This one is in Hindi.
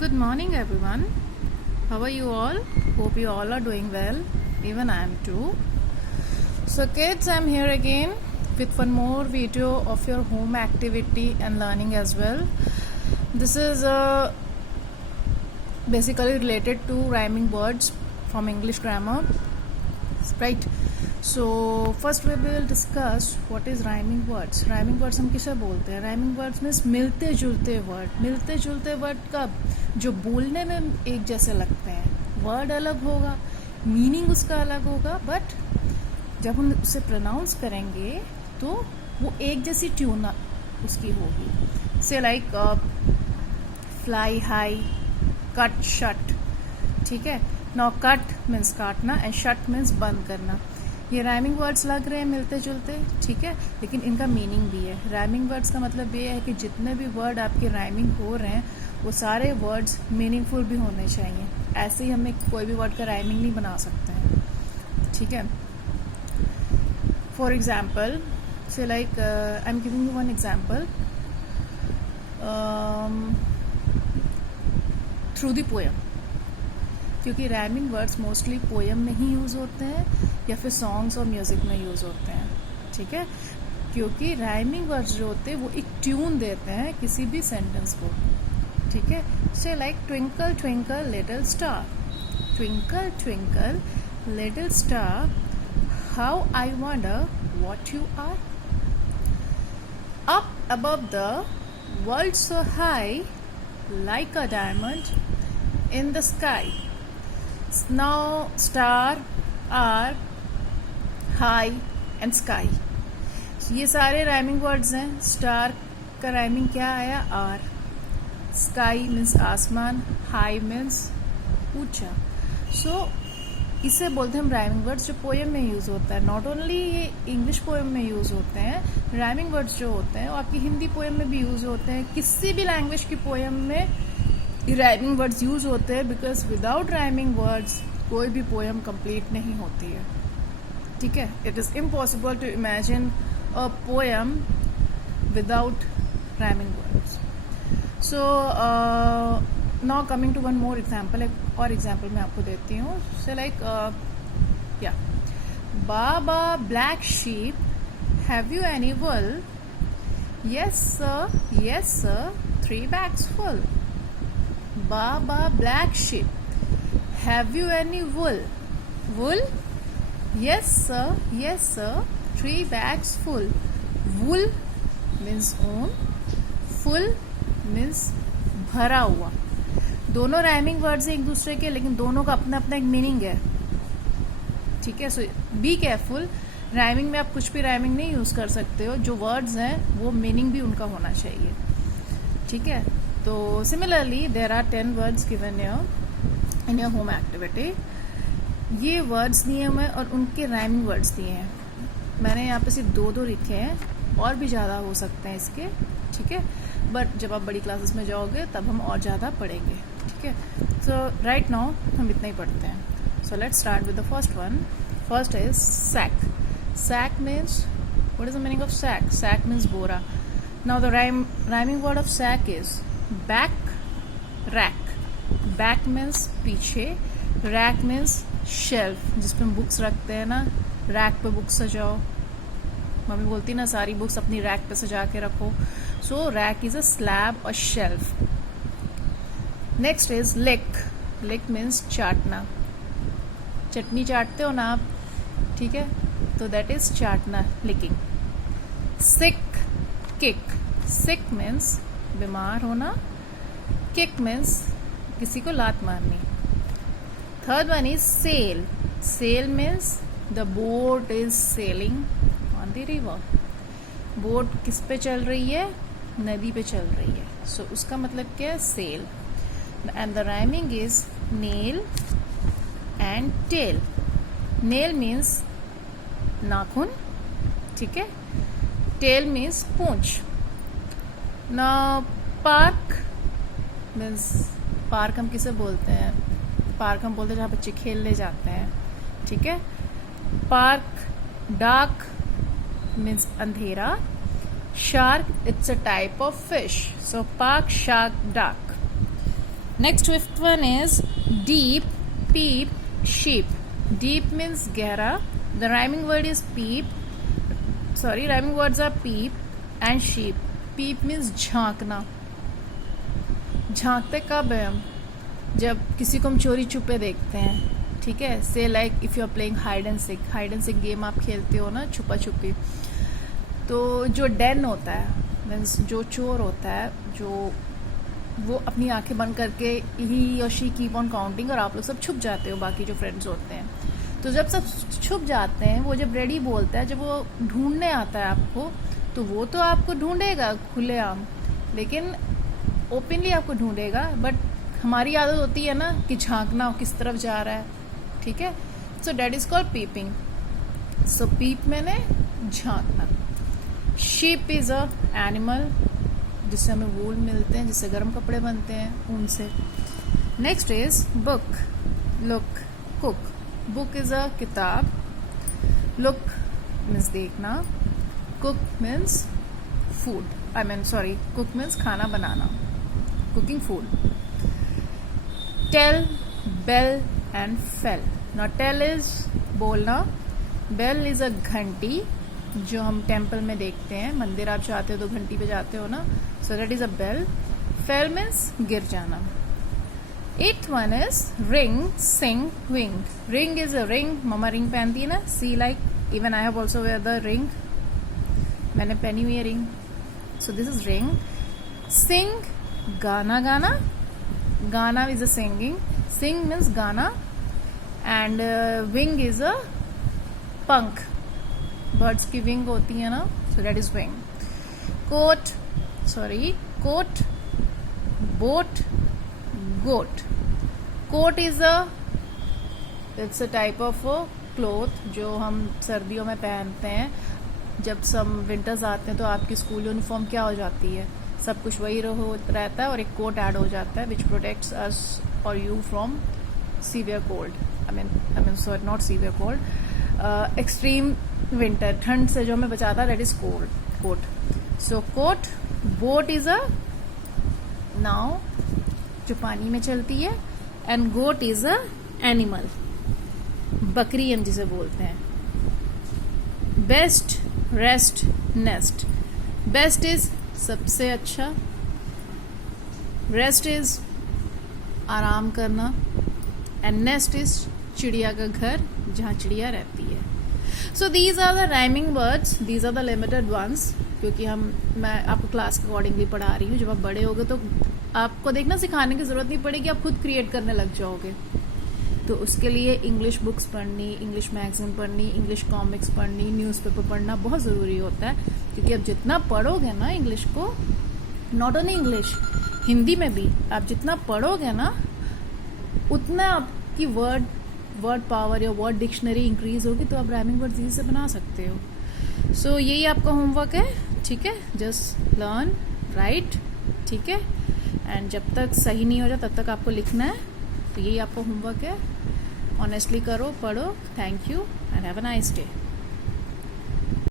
Good morning, everyone. How are you all? Hope you all are doing well. Even I am too. So, kids, I'm here again with one more video of your home activity and learning as well. This is basically related to rhyming words from English grammar, right? So first we will discuss what is rhyming words. Rhyming words हम किसे बोलते हैं? Rhyming words means मिलते जुलते वर्ड. मिलते जुलते वर्ड कब? जो बोलने में एक जैसे लगते हैं. वर्ड अलग होगा, मीनिंग उसका अलग होगा, बट जब हम उसे प्रोनाउंस करेंगे तो वो एक जैसी ट्यून उसकी होगी. से like fly high, cut shut. ठीक है. नाउ कट मीन्स काटना एंड शट मीन्स बंद करना. ये राइमिंग वर्ड्स लग रहे हैं मिलते जुलते, ठीक है, लेकिन इनका मीनिंग भी है. राइमिंग वर्ड्स का मतलब ये है कि जितने भी वर्ड आपके राइमिंग हो रहे हैं वो सारे वर्ड्स मीनिंगफुल भी होने चाहिए. ऐसे ही हमें कोई भी वर्ड का राइमिंग नहीं बना सकते हैं. ठीक है. फॉर एग्जाम्पल से like I am giving you one example through the poem, क्योंकि रैमिंग वर्ड्स मोस्टली पोएम में ही यूज़ होते हैं या फिर सॉन्ग्स और म्यूज़िक में यूज़ होते हैं. ठीक है. क्योंकि राइमिंग वर्ड्स जो होते हैं वो एक ट्यून देते हैं किसी भी सेंटेंस को. ठीक है. So like twinkle twinkle little star. Twinkle twinkle little star, how I wonder what you are. Up above the world so high, like a diamond in the sky. Now star, are, high and sky. ये सारे राइमिंग वर्ड्स हैं. स्टार का राइमिंग क्या आया? आर. स्काई मीन्स आसमान, हाई मीन्स ऊंचा. सो इसे बोलते हैं हम राइमिंग वर्ड्स जो पोएम में यूज़ होता है. नॉट ओनली ये इंग्लिश पोएम में यूज़ होते हैं. राइमिंग वर्ड्स जो होते हैं वो आपकी हिंदी पोएम में भी यूज़ होते हैं. किसी भी लैंग्वेज की पोएम में राइमिंग वर्ड्स यूज़ होते हैं, बिकॉज विदाउट राइमिंग वर्ड्स कोई भी पोएम कंप्लीट नहीं होती है. ठीक है. It is impossible to imagine a poem without rhyming words. So now coming to one more example. एक और एग्जाम्पल मैं आपको देती हूँ. सो लाइक या baa baa black sheep, have you any wool? Yes sir, 3 bags full. Baba black sheep, have you any wool? Wool? Yes sir, 3 bags full. Wool means ऊन, full means भरा हुआ. दोनों राइमिंग वर्ड्स हैं एक दूसरे के, लेकिन दोनों का अपना अपना एक मीनिंग है. ठीक है. सो बी केयरफुल. राइमिंग में आप कुछ भी राइमिंग नहीं यूज कर सकते हो. जो वर्ड्स हैं वो मीनिंग भी उनका होना चाहिए. ठीक है. तो similarly there are 10 words given in your home activity. ये वर्ड्स दिए हैं और उनके राइमिंग वर्ड्स दिए हैं. मैंने यहाँ पे सिर्फ 2 लिखे हैं, और भी ज़्यादा हो सकते हैं इसके. ठीक है. बट जब आप बड़ी क्लासेस में जाओगे तब हम और ज़्यादा पढ़ेंगे. ठीक है. सो राइट नाउ हम इतना ही पढ़ते हैं. So let's start with the first one. First is sack. Sack means, what is the meaning of sack? Sack means बोरा. Now the rhyming word of sack is back, rack. Back means पीछे, रैक मीन्स शेल्फ जिसपे हम बुक्स रखते हैं ना. रैक पे बुक्स सजाओ. मम्मी बोलती ना सारी बुक्स अपनी रैक पे सजा के रखो. So rack is a slab और shelf. Next is lick. Lick means चाटना. चटनी चाटते हो ना आप. ठीक है. तो दैट इज चाटना, licking. Sick, kick. Sick means बीमार होना. किक मीन्स किसी को लात मारनी. Third one is sail. Sail means the boat is sailing on the river. Boat किस पे चल रही है? नदी पे चल रही है. सो उसका मतलब क्या है? Sail. And the rhyming is nail and tail. Nail means नाखून. ठीक है. टेल मीन्स पूंछ. ना पार्क मीन्स, पार्क हम किसे बोलते हैं? पार्क हम बोलते हैं जहाँ बच्चे खेलने जाते हैं. ठीक है. पार्क. डार्क मीन्स अंधेरा. Shark, it's a type of fish. So park, shark, duck. Next, fifth one is deep, peep, sheep. Deep means gehra. The rhyming word is peep. Sorry, rhyming words are peep and sheep. Peep means झांकना. झांकते कब है हम? जब किसी को हम चोरी छुपे देखते हैं, ठीक है. So like if you are playing hide and seek game आप खेलते हो ना, छुपा छुपी. तो जो डेन होता है मीन्स जो चोर होता है, जो वो अपनी आंखें बंद करके ही और शी कीप ऑन काउंटिंग और आप लोग सब छुप जाते हो, बाकी जो फ्रेंड्स होते हैं. तो जब सब छुप जाते हैं, वो जब रेडी बोलता है, जब वो ढूंढने आता है आपको, तो वो तो आपको ढूंढेगा खुलेआम, लेकिन ओपनली आपको ढूंढेगा. बट हमारी आदत होती है ना कि झांकना किस तरफ जा रहा है, ठीक है. सो डेट इज कॉल्ड पीपिंग. सो पीप मैंने झांकना. शीप इज अ एनिमल जिससे हमें वूल मिलते हैं, जिससे गर्म कपड़े बनते हैं ऊन से. Next is book. Look, cook. Book is a किताब. लुक मीन्स देखना. Cook means food. Cook means खाना बनाना, cooking food. Tell, bell and fail. Now tell is बोलना. बेल इज अ घंटी जो हम टेम्पल में देखते हैं, मंदिर आप जाते हो तो घंटी पे जाते हो ना, so that is a bell. Fail means गिर जाना. Eighth one is ring, sing, wing. Ring is a ring. मम्मा रिंग पहनती है ना, see like even I have also wear the ring. मैंने पहनी हुई है ring. So this is ring. Sing, गाना गाना. गाना is a singing. Sing means गाना. एंड विंग इज अ पंख. बर्ड्स की विंग होती है ना, so that is wing. Coat, boat, goat. Coat is it's a type of cloth जो हम सर्दियों में पहनते हैं. जब सम विंटर्स आते हैं तो आपकी स्कूल यूनिफॉर्म क्या हो जाती है, सब कुछ वही रहता है और एक कोट ऐड हो जाता है विच प्रोटेक्ट्स अस और you from severe cold. I mean sorry, not severe cold, extreme winter, ठंड से जो हमें बचाता है, that is coat. So coat. Boat is a नाव जो पानी में चलती है. And goat is a animal, बकरी हम जिसे बोलते हैं. Best, rest, nest. Best is सबसे अच्छा. रेस्ट इज आराम करना. एंड नेस्ट इज चिड़िया का घर जहाँ चिड़िया रहती है. So these are the rhyming words. These are the limited ones, क्योंकि मैं आपको क्लास के अकॉर्डिंगली पढ़ा रही हूँ. जब आप बड़े होगे तो आपको देखना सिखाने की जरूरत नहीं पड़ेगी, आप खुद क्रिएट करने लग जाओगे. तो उसके लिए इंग्लिश बुक्स पढ़नी, इंग्लिश मैगजीन पढ़नी, इंग्लिश कॉमिक्स पढ़नी, न्यूज़पेपर पढ़ना बहुत ज़रूरी होता है. क्योंकि आप जितना पढ़ोगे ना इंग्लिश को, नॉट ओनली इंग्लिश, हिंदी में भी आप जितना पढ़ोगे ना, उतना आपकी वर्ड पावर या वर्ड डिक्शनरी इंक्रीज होगी, तो आप राइमिंग वर्ड्स इजी से बना सकते हो. सो यही आपका होमवर्क है, ठीक है. जस्ट लर्न, राइट, ठीक है. एंड जब तक सही नहीं हो जाए तब तक आपको लिखना है. तो यही आपका होमवर्क है. ऑनेस्टली करो, पढ़ो. Thank you and have a nice day.